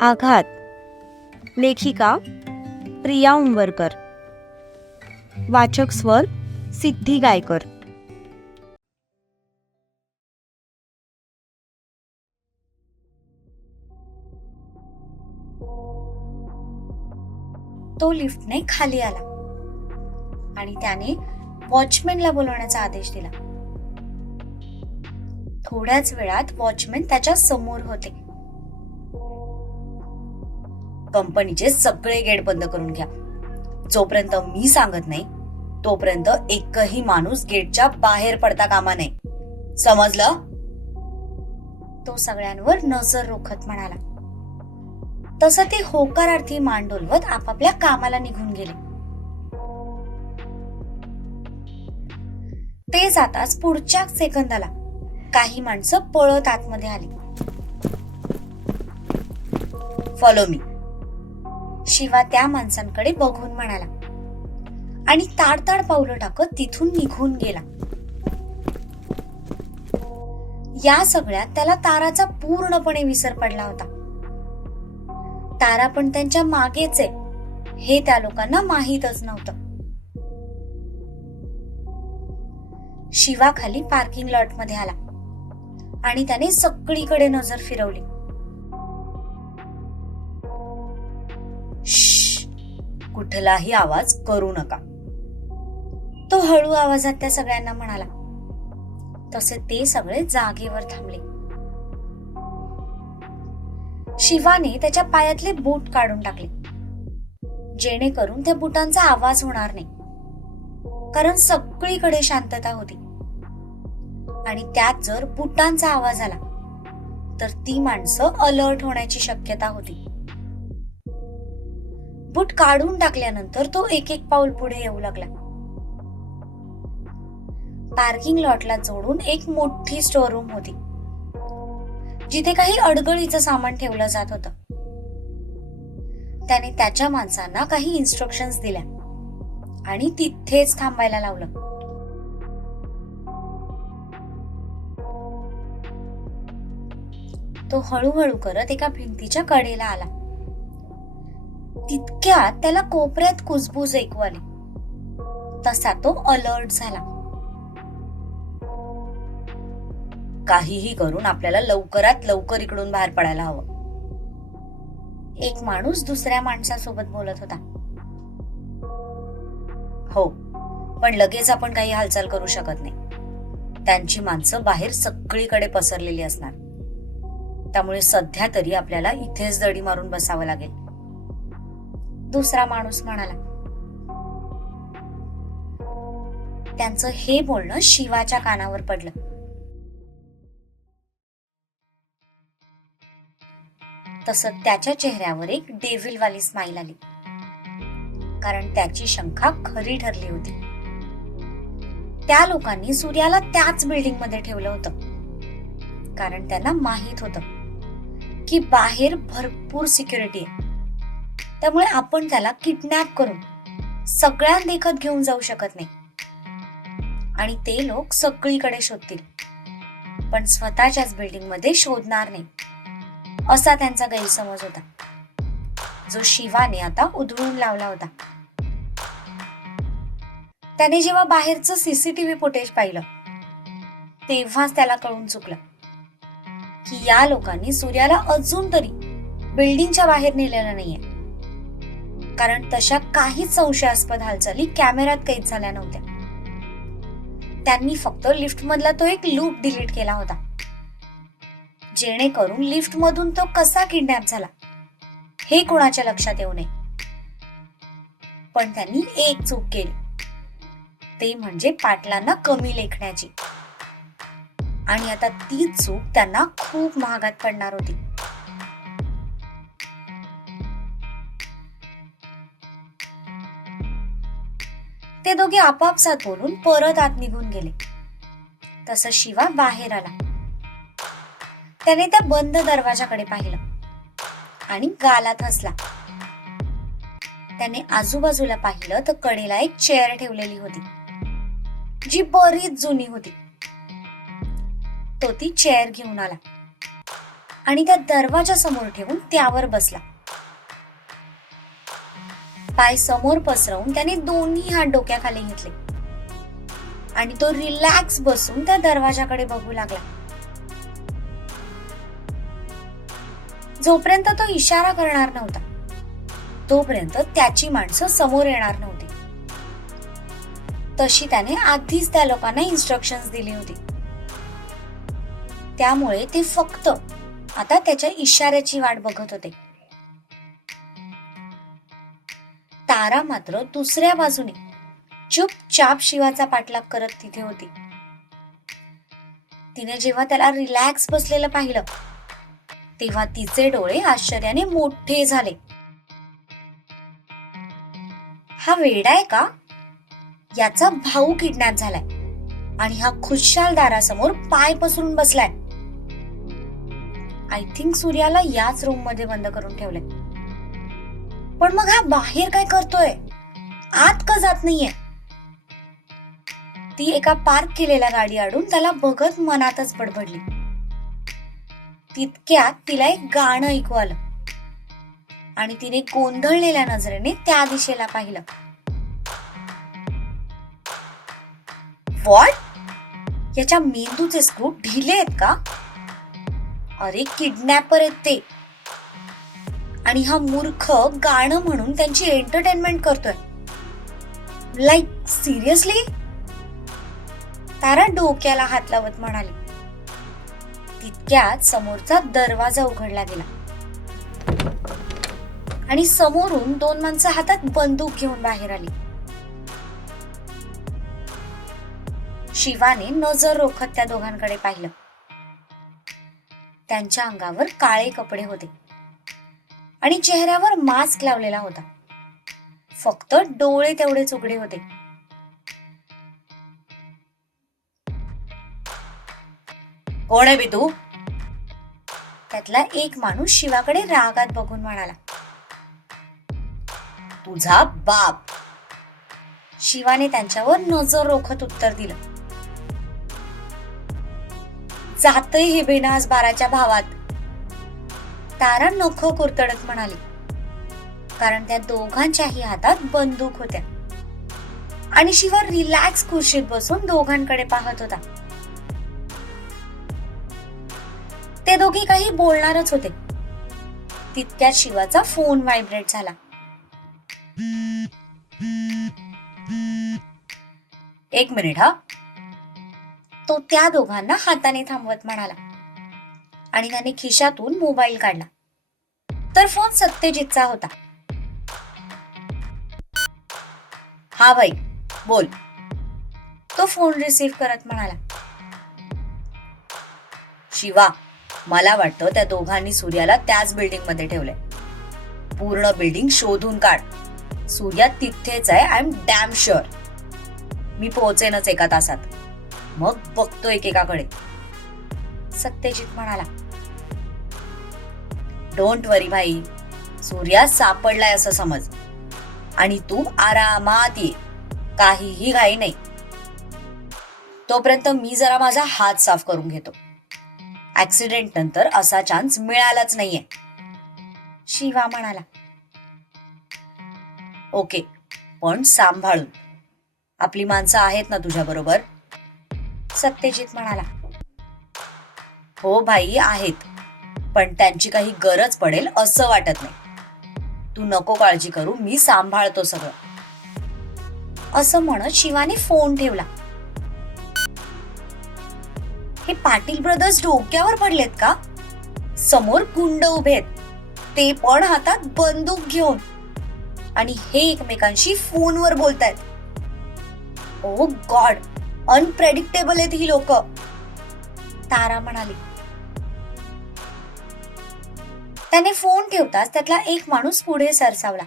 आघात. लेखिका प्रिया उंबरकर. वाचक स्वर सिद्धी गायकर. तो लिफ्टने खाली आला. आणि त्याने वॉचमॅनला बोलवण्याचा आदेश दिला. थोड्याच वेळात वॉचमॅन त्याच्यासमोर होते. कंपनीचे सगळे गेट बंद करून घ्या. जोपर्यंत मी सांगत नाही तोपर्यंत एकही माणूस गेटच्या बाहेर पडता कामा नये. समजलं? तो सगळ्यांवर नजर रोखत म्हणाला. तसं ते होकारार्थी मान डोलवत आपापल्या कामाला निघून गेले. ते जाताच पुढच्या सेकंदाला काही माणसं पळत आतमध्ये आली. फॉलो मी शिवा त्या माणसांकडे बघून म्हणाला. आणि ताडताड पावलं टाकत तिथून निघून गेला. या सगळ्यात त्याला ताराचा पूर्णपणे विसर पडला होता. तारा पण त्यांच्या मागेच आहे हे त्या लोकांना माहीतच नव्हतं. शिवा खाली पार्किंग लॉटमध्ये आला. आणि त्याने सगळीकडे नजर फिरवली. कुठलाही आवाज करू नका. तो हळू आवाजात त्या सगळ्यांना म्हणाला. तसे ते सगळे जागेवर थांबले. शिवाने त्याच्या पायातले बूट काढून टाकले. जेणेकरून त्या बुटांचा आवाज होणार नाही. कारण सगळीकडे शांतता होती. आणि त्यात जर बुटांचा आवाज आला तर ती माणसं अलर्ट होण्याची शक्यता होती. बूट काढून टाकल्यानंतर तो एक एक पाऊल पुढे येऊ लागला. पार्किंग लॉटला जोडून एक मोठी स्टोर रूम होती. जिथे काही अडगळीचं सामान ठेवलं जात होतं. त्याने त्याच्या माणसांना काही इन्स्ट्रक्शन्स दिल्या आणि तिथेच थांबायला लावलं. तो हळूहळू करत एका भिंतीच्या कडेला आला. तितक्यात त्याला कोपऱ्यात कुजबूज ऐकू आली तसा तो अलर्ट झाला. काहीही करून आपल्याला लवकरात लवकर इकडून बाहेर पडायला हवं. एक माणूस दुसऱ्या माणसासोबत बोलत होता. हो पण लगेच आपण काही हालचाल करू शकत नाही. त्यांची माणसं बाहेर सगळीकडे पसरलेली असणार. त्यामुळे सध्या तरी आपल्याला इथेच दडी मारून बसावं लागेल. दुसरा माणूस म्हणाला. त्यांचं हे बोलणं शिवाच्या कानावर पडलं. तसं त्याच्या चेहऱ्यावर एक डेव्हिलवाली स्माईल आली. कारण त्याची शंका खरी ठरली होती. त्या लोकांनी सूर्याला त्याच बिल्डिंगमध्ये ठेवलं होतं. कारण त्यांना माहीत होतं की बाहेर भरपूर सिक्युरिटी आहे. त्यामुळे आपण त्याला किडनॅप करून सगळ्या देखत घेऊन जाऊ शकत नाही. आणि ते लोक सगळीकडे शोधतील. पण स्वतःच्याच बिल्डिंगमध्ये शोधणार नाही. असा त्यांचा गैरसमज होता. जो शिवाने आता उधळून लावला होता. त्याने जेव्हा बाहेरचं सीसीटीव्ही फुटेज पाहिलं तेव्हाच त्याला कळून चुकलं की या लोकांनी सूर्याला अजून तरी बिल्डिंगच्या बाहेर नेलेलं नाहीये. कारण तशा काहीच संशयास्पद हालचाली कॅमेऱ्यात कैद झाल्या नव्हत्या. त्यांनी फक्त लिफ्ट मधला तो एक लूप डिलीट केला होता. जेणेकरून लिफ्ट मधून तो कसा किडनॅप झाला हे कोणाच्या लक्षात येऊ नये. पण त्यांनी एक चूक केली. ते म्हणजे पाटलांना कमी लेखण्याची. आणि आता ती चूक त्यांना खूप महागात पडणार होती. ते दोघे आपापसात बोलून परत आत निघून गेले. तसं शिवा बाहेर आला. त्याने त्या बंद दरवाजाकडे पाहिलं आणि गालात हसला. त्याने आजूबाजूला पाहिलं तर कडेला एक चेअर ठेवलेली होती जी बरीच जुनी होती. तो ती चेअर घेऊन आला आणि त्या दरवाजा समोर ठेवून त्यावर बसला. पाय समोर पसरवून त्याने दोन्ही हात डोक्याखाली घेतले. आणि तो रिलॅक्स बसून त्या दरवाजाकडे बघू लागला. जोपर्यंत तो इशारा करणार नव्हता तोपर्यंत त्याची माणसं समोर येणार नव्हती. तशी त्याने आधीच त्या लोकांना इन्स्ट्रक्शन्स दिली होती. त्यामुळे ते फक्त आता त्याच्या इशाऱ्याची वाट बघत होते. तारा मात्र दुसऱ्या बाजूने. चुपचाप शिवाचा पाठलाग करत तिथे होती. तिने जेव्हा त्याला रिलॅक्स बसलेलं पाहिलं तेव्हा तिचे डोळे आश्चर्याने मोठे झाले. हा वेडा आहे का? याचा भाऊ किडनॅप झालाय आणि हा खुशाल दारासमोर पाय पसरून बसलाय. आय थिंक सूर्याला याच रूममध्ये बंद करून ठेवलंय. पण मग हा बाहेर काय करतोय? आत का जात नाहीये? ती एका पार्क केलेल्या गाडी आडून त्याला बघत मनातच बडबडली. तितक्यात तिला एक गाणं ऐकू आलं. आणि तिने गोंधळलेल्या नजरेने त्या दिशेला पाहिलं. वॉट? याच्या मेंदूचे स्क्रू ढिले आहेत का? अरे किडनॅपर आहेत ते. आणि हा मूर्ख गाणं म्हणून त्यांची एंटरटेनमेंट करतोय. लाईक सिरियसली तारा डोक्याला हात लावत म्हणाली. तितक्यात समोरचा दरवाजा उघडला गेला. आणि समोरून दोन माणसं हातात बंदूक घेऊन बाहेर आली. शिवाने नजर रोखत त्या दोघांकडे पाहिलं. त्यांच्या अंगावर काळे कपडे होते. आणि चेहऱ्यावर मास्क लावलेला होता. फक्त डोळे तेवढेच उघडे होते. कोण आहे तू? त्यातला एक माणूस शिवाकडे रागात बघून म्हणाला. तुझा बाप. शिवाने त्यांच्यावर नजर रोखत उत्तर दिलं. जातय हे बेनास बाराच्या भावात. तारा नख कुरतडत म्हणाली. कारण त्या दोघांच्याही हातात बंदूक होत्या. आणि शिवा रिलॅक्स खुर्शीत बसून दोघांकडे पाहत होता. ते दोघे काही बोलणारच होते. तितक्यात शिवाचा फोन व्हायब्रेट झाला. एक मिनिट हा. तो त्या दोघांना हाताने थांबवत म्हणाला. आणि त्याने खिशातून मोबाईल काढला. तर फोन सत्यजितचा होता. हा भाई बोल. तो फोन रिसीव्ह करत म्हणाला. शिवा मला वाटतं त्या दोघांनी सूर्याला त्याच बिल्डिंगमध्ये ठेवलंय. पूर्ण बिल्डिंग शोधून काढ. सूर्या तिथेच आहे आय एम डॅम शुअर मी पोहोचेनच एका तासात. मग बघतो एकेकाकडे. सत्यजित म्हणाला डोंट वरी भाई. सूर्या सापडलाय असं समज. आणि तू आरामात ये. काहीही घाई नाही. तोपर्यंत मी जरा माझा हात साफ करून घेतो. ऍक्सिडेंट नंतर असा चान्स मिळालाच नाहीये. शिवा म्हणाला. ओके पण सांभाळून. आपली माणसं आहेत ना तुझ्या बरोबर? सत्यजित म्हणाला. हो भाई आहेत. पण त्यांची काही गरज पडेल असं वाटत नाही. तू नको काळजी करू मी सांभाळतो सगळं. असं म्हणत शिवाने फोन ठेवला. हे पाटील ब्रदर्स डोक्यावर पडलेत का? समोर गुंड उभेत ते पण हातात बंदूक घेऊन. आणि हे एकमेकांशी फोनवर बोलतायत. ओ गॉड अनप्रेडिक्टेबल आहेत ही लोक. तारा म्हणाली त्याने फोन ठेवताच त्यातला एक माणूस पुढे सरसावला.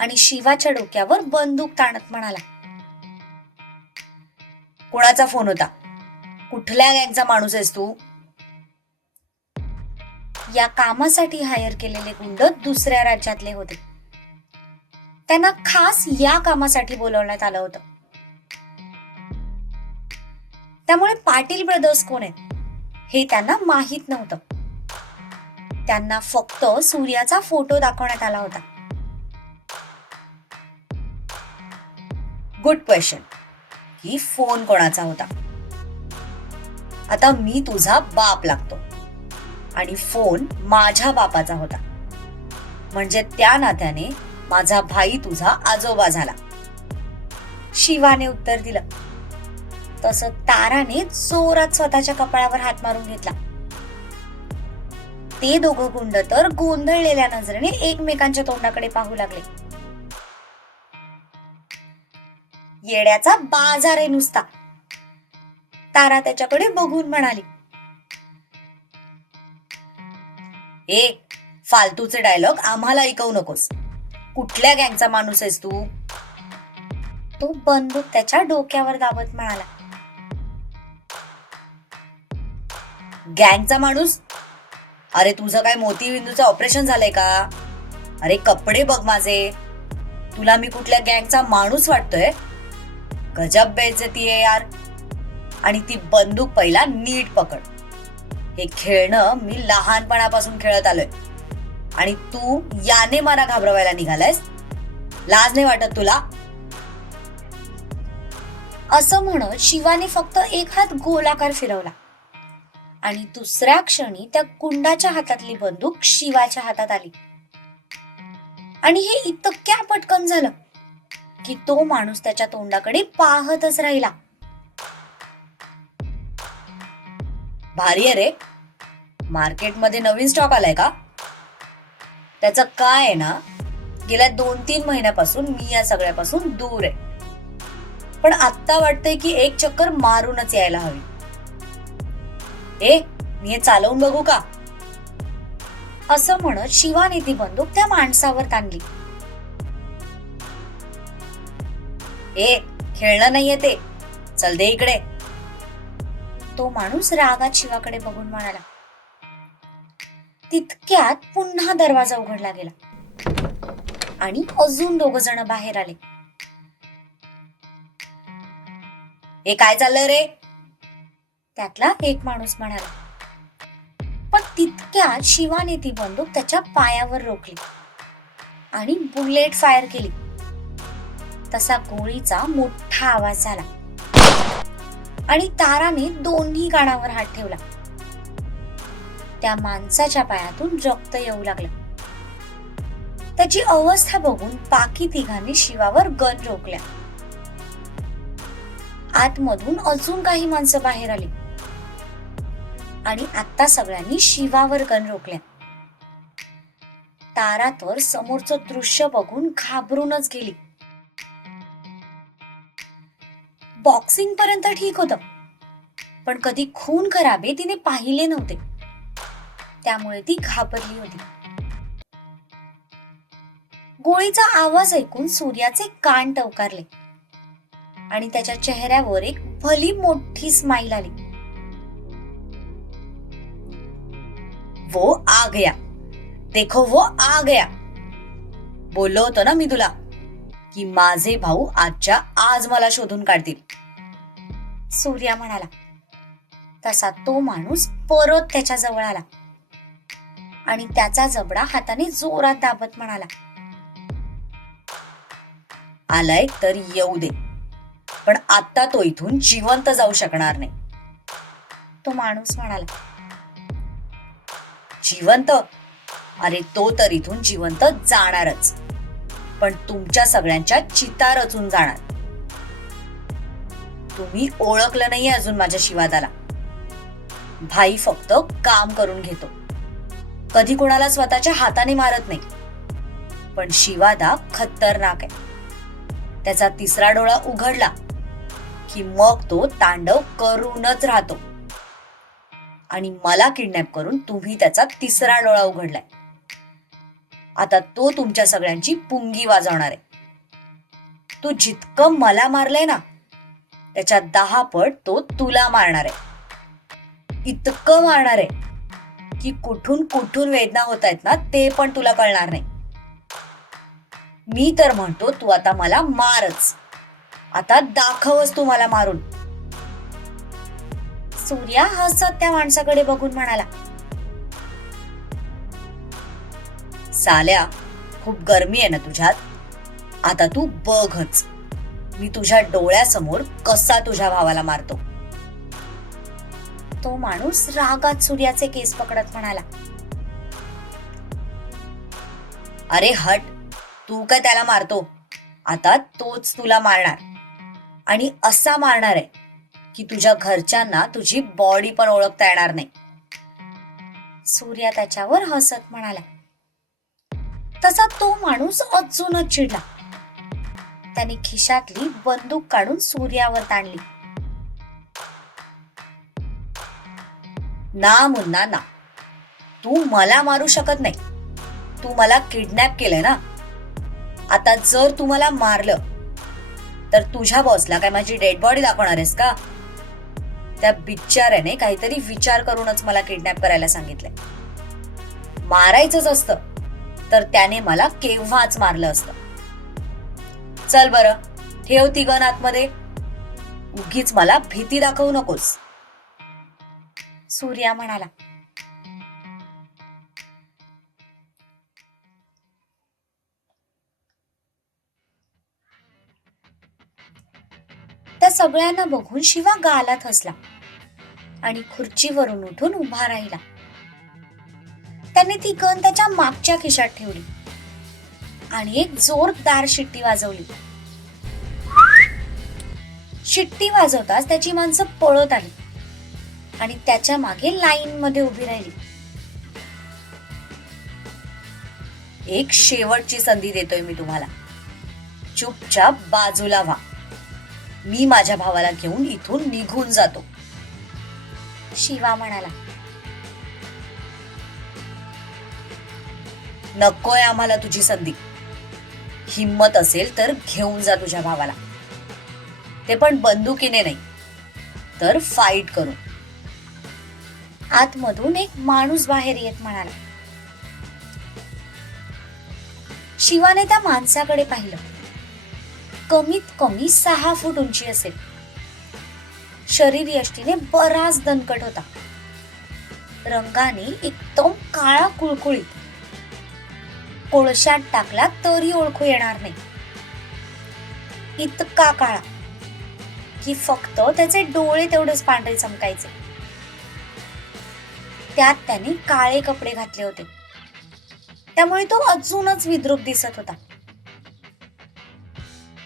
आणि शिवाच्या डोक्यावर बंदूक ताणत म्हणाला कोणाचा फोन होता? कुठल्या गँगचा माणूस आहेस तू? या कामासाठी हायर केलेले गुंड दुसऱ्या राज्यातले होते. त्यांना खास या कामासाठी बोलवण्यात आलं होतं. त्यामुळे पाटील ब्रदर्स कोण आहेत हे त्यांना माहीत नव्हतं. त्यांना फक्त सूर्याचा फोटो दाखवण्यात आला होता. गुड क्वेश्चन की फोन कोणाचा होता? आता मी तुझा बाप लागतो. आणि फोन माझ्या बापाचा होता. म्हणजे त्या नात्याने माझा भाई तुझा आजोबा झाला. शिवाने उत्तर दिलं. तसं ताराने जोरात स्वतःच्या कपाळावर हात मारून घेतला. ते दोघं गुंड तर गोंधळलेल्या नजरेने एकमेकांच्या तोंडाकडे पाहू लागले. येड्याचा बाजार आहे नुसता. तारा त्याच्याकडे बघून म्हणाली. ए फालतूचे डायलॉग आम्हाला ऐकवू नकोस. कुठल्या गँगचा माणूस आहेस तू? तो बंदूक त्याच्या डोक्यावर दाबत म्हणाला. गँगचा माणूस अरे तुझं काय मोतीबिंदूचं ऑपरेशन झालंय का? अरे कपडे बघ माझे. तुला मी कुठल्या गँगचा माणूस वाटतोय? गजब बेजती आहे यार. आणि ती बंदूक पहिला नीट पकड. हे खेळणं मी लहानपणापासून खेळत आलोय. आणि तू याने मला घाबरवायला निघालायस? लाज नाही वाटत तुला? असं म्हणत शिवाने फक्त एक हात गोलाकार फिरवला. आणि दुसऱ्या क्षणी त्या कुंडाच्या हातातली बंदूक शिवाच्या हातात आली. आणि हे इतक्या पटकन झालं की तो माणूस त्याच्या तोंडाकडे पाहतच राहिला. भारी आहे रे. मार्केटमध्ये नवीन स्टॉक आलाय का? त्याच काय आहे ना गेल्या दोन तीन महिन्यापासून मी या सगळ्यापासून दूर आहे. पण आत्ता वाटतंय की एक चक्कर मारूनच यायला हवी. ए मी हे चालवून बघू का? असं म्हणत शिवाने ती बंदूक त्या माणसावर ताणली. ए खेळणं नाहीये ते. चल दे इकडे. तो माणूस रागात शिवाकडे बघून म्हणाला. तितक्यात पुन्हा दरवाजा उघडला गेला. आणि अजून दोघ जण बाहेर आले. हे काय चाललं रे? त्यातला एक माणूस म्हणाला पण तितक्यात शिवाने ती बंदूक त्याच्या पायावर रोखली आणि बुलेट फायर केली. तसा गोळीचा मोठा आवाज झाला आणि ताराने दोन्ही कानावर हात ठेवला. त्या माणसाच्या पायातून रक्त येऊ लागलं. त्याची अवस्था बघून बाकी तिघांनी शिवावर गन रोखल्या. आतमधून अजून काही माणसं बाहेर आली. आणि आता सगळ्यांनी शिवावर गण रोखल्या तारा तर समोरचं दृश्य बघून घाबरूनच गेली. बॉक्सिंग पर्यंत ठीक होत. पण कधी खून खराबे तिने पाहिले नव्हते. त्यामुळे ती घाबरली होती. गोळीचा आवाज ऐकून सूर्याचे कान टवकारले. आणि त्याच्या चेहऱ्यावर एक भली मोठी स्माईल आली. वो आ गया। देखो वो आ गया। बोललो होतो ना मी तुला की माझे भाऊ आजच्या आज मला शोधून काढतील. सूर्या म्हणाला तसा तो माणूस परत त्याच्याजवळ आला. आणि त्याचा जबडा हाताने जोरात दाबत म्हणाला आलाय तर येऊ दे पण आता तो इथून जिवंत जाऊ शकणार नाही. तो माणूस म्हणाला जिवंत. अरे तो तर इथून जिवंत जाणारच. पण तुमच्या सगळ्यांच्या चिता रचून जाणार. तुम्ही ओळखलं नाहीये अजून माझ्या शिवादाला. भाई फक्त काम करून घेतो. कधी कोणाला स्वतःच्या हाताने मारत नाही. पण शिवादा खतरनाक आहे. त्याचा तिसरा डोळा उघडला की मग तो तांडव करूनच राहतो. आणि मला किडनॅप करून तुम्ही त्याचा तिसरा डोळा उघडलाय. आता तो तुमच्या सगळ्यांची पुंगी वाजवणार आहे. तू जितकं मला मारलंय ना त्याच्या दहा पट तो तुला मारणार आहे. इतकं मारणार आहे की कुठून कुठून वेदना होत आहेत ना ते पण तुला कळणार नाही. मी तर म्हणतो तू आता मला मारच. आता दाखवच तू मला मारून. सूर्या हसत त्या माणसाकडे बघून म्हणाला साल्या खूप गरमी आहे ना तुझ्यात? आता तू बघच. मी तुझ्या डोळ्यासमोर कसा तुझ्या भावाला मारतो? तो माणूस रागात सूर्याचे केस पकडत म्हणाला अरे हट तू काय त्याला मारतो? आता तोच तुला मारणार. आणि असा मारणार आहे. की तुझ्या घरच्यांना तुझी बॉडी पण ओळखता येणार नाही. सूर्या त्याच्यावर हसत म्हणाला तसा तो माणूस अजूनच चिडला. त्याने खिशातली बंदूक काढून सूर्यावर ताणली. ना मुन्ना ना. तू मला मारू शकत नाही. तू मला किडनॅप केलंय ना. आता जर तू मला मारलं तर तुझ्या बॉसला काय माझी डेड बॉडी दाखवणार आहेस का? त्या बिचाऱ्याने काहीतरी विचार करूनच मला किडनॅप करायला सांगितलंय. मारायचंच असतं. तर त्याने मला केव्हाच मारलं असतं. चल बर ठेव ती आतमध्ये. उगीच मला भीती दाखवू नकोस. सूर्या म्हणाला सगळ्यांना बघून शिवा गालात हसला आणि खुर्चीवरून उठून उभा राहिला. त्याने ती गन त्याच्या मागच्या खिशात ठेवली आणि एक जोरदार शिट्टी वाजवली. शिट्टी वाजवताच त्याची माणसं पळत आली आणि त्याच्यामागे लाईन मध्ये उभी राहिली. एक शेवटची संधी देतोय मी तुम्हाला. चुपचाप बाजूला व्हा. मी माझ्या भावाला घेऊन इथून निघून जातो. शिवा म्हणाला. नकोय आम्हाला तुझी संधी. हिम्मत असेल तर घेऊन जा तुझ्या भावाला. ते पण बंदुकीने नाही तर फाईट करू. आतमधून एक माणूस बाहेर येत म्हणाला. शिवाने त्या माणसाकडे पाहिलं. कमीत कमी सहा फूट उंची असेल. शरीर यष्टीने बराच दणकट होता. रंगाने एकदम काळा कुळकुळीत. कोळशात टाकला तरी ओळखू येणार नाही. इतका काळा की फक्त त्याचे डोळे तेवढेच पांढरे चमकायचे. त्यात त्याने काळे कपडे घातले होते. त्यामुळे तो अजूनच विद्रूप दिसत होता.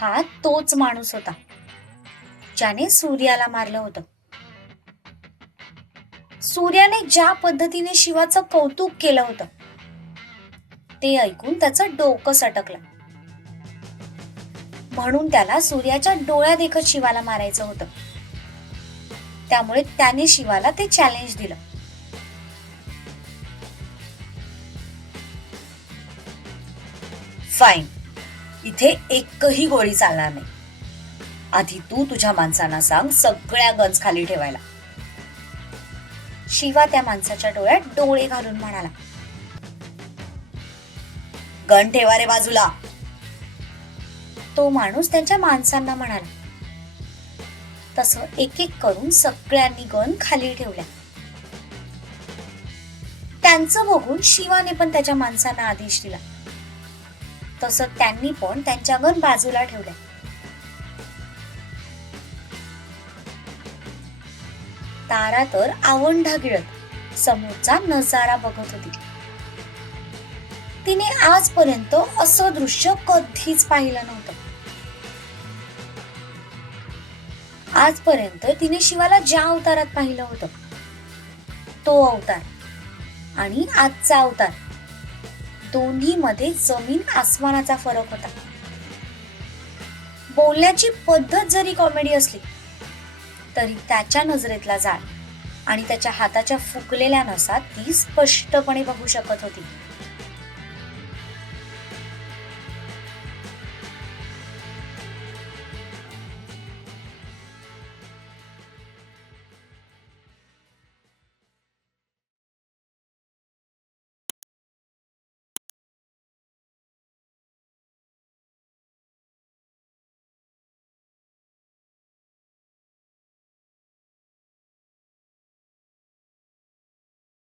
हा तोच माणूस होता. ज्याने सूर्याला मारलं होतं. सूर्याने ज्या पद्धतीने शिवाचं कौतुक केलं होतं ते ऐकून त्याचं डोकं सटकलं. म्हणून त्याला सूर्याच्या डोळ्या देखत शिवाला मारायचं होतं. त्यामुळे त्याने शिवाला ते चॅलेंज दिलं. फाईन इथे एकही गोळी चालणार नाही. आधी तू तुझ्या माणसांना सांग सगळ्या गन्स खाली ठेवायला. शिवा त्या माणसाच्या डोळ्यात डोळे घालून म्हणाला गण ठेवा रे बाजूला. तो माणूस त्यांच्या माणसांना म्हणाला. तस एक एक करून सगळ्यांनी गण खाली ठेवल्या. त्यांचं बघून शिवाने पण त्याच्या माणसांना आदेश दिला. तसं त्यांनी पण त्यांच्या गण बाजूला ठेवल्या. तारा तर आवंढा गिळत समोरचा नजारा बघत होती. तिने आजपर्यंत असं दृश्य कधीच पाहिलं नव्हतं. आजपर्यंत तिने शिवाला ज्या अवतारात पाहिलं होतं तो अवतार आणि आजचा अवतार. दोन्हीमध्ये जमीन आसमानाचा फरक होता. बोलण्याची पद्धत जरी कॉमेडी असली तरी त्याच्या नजरेतला जाळ आणि त्याच्या हाताच्या फुकलेल्या नसा ती स्पष्टपणे बघू शकत होती.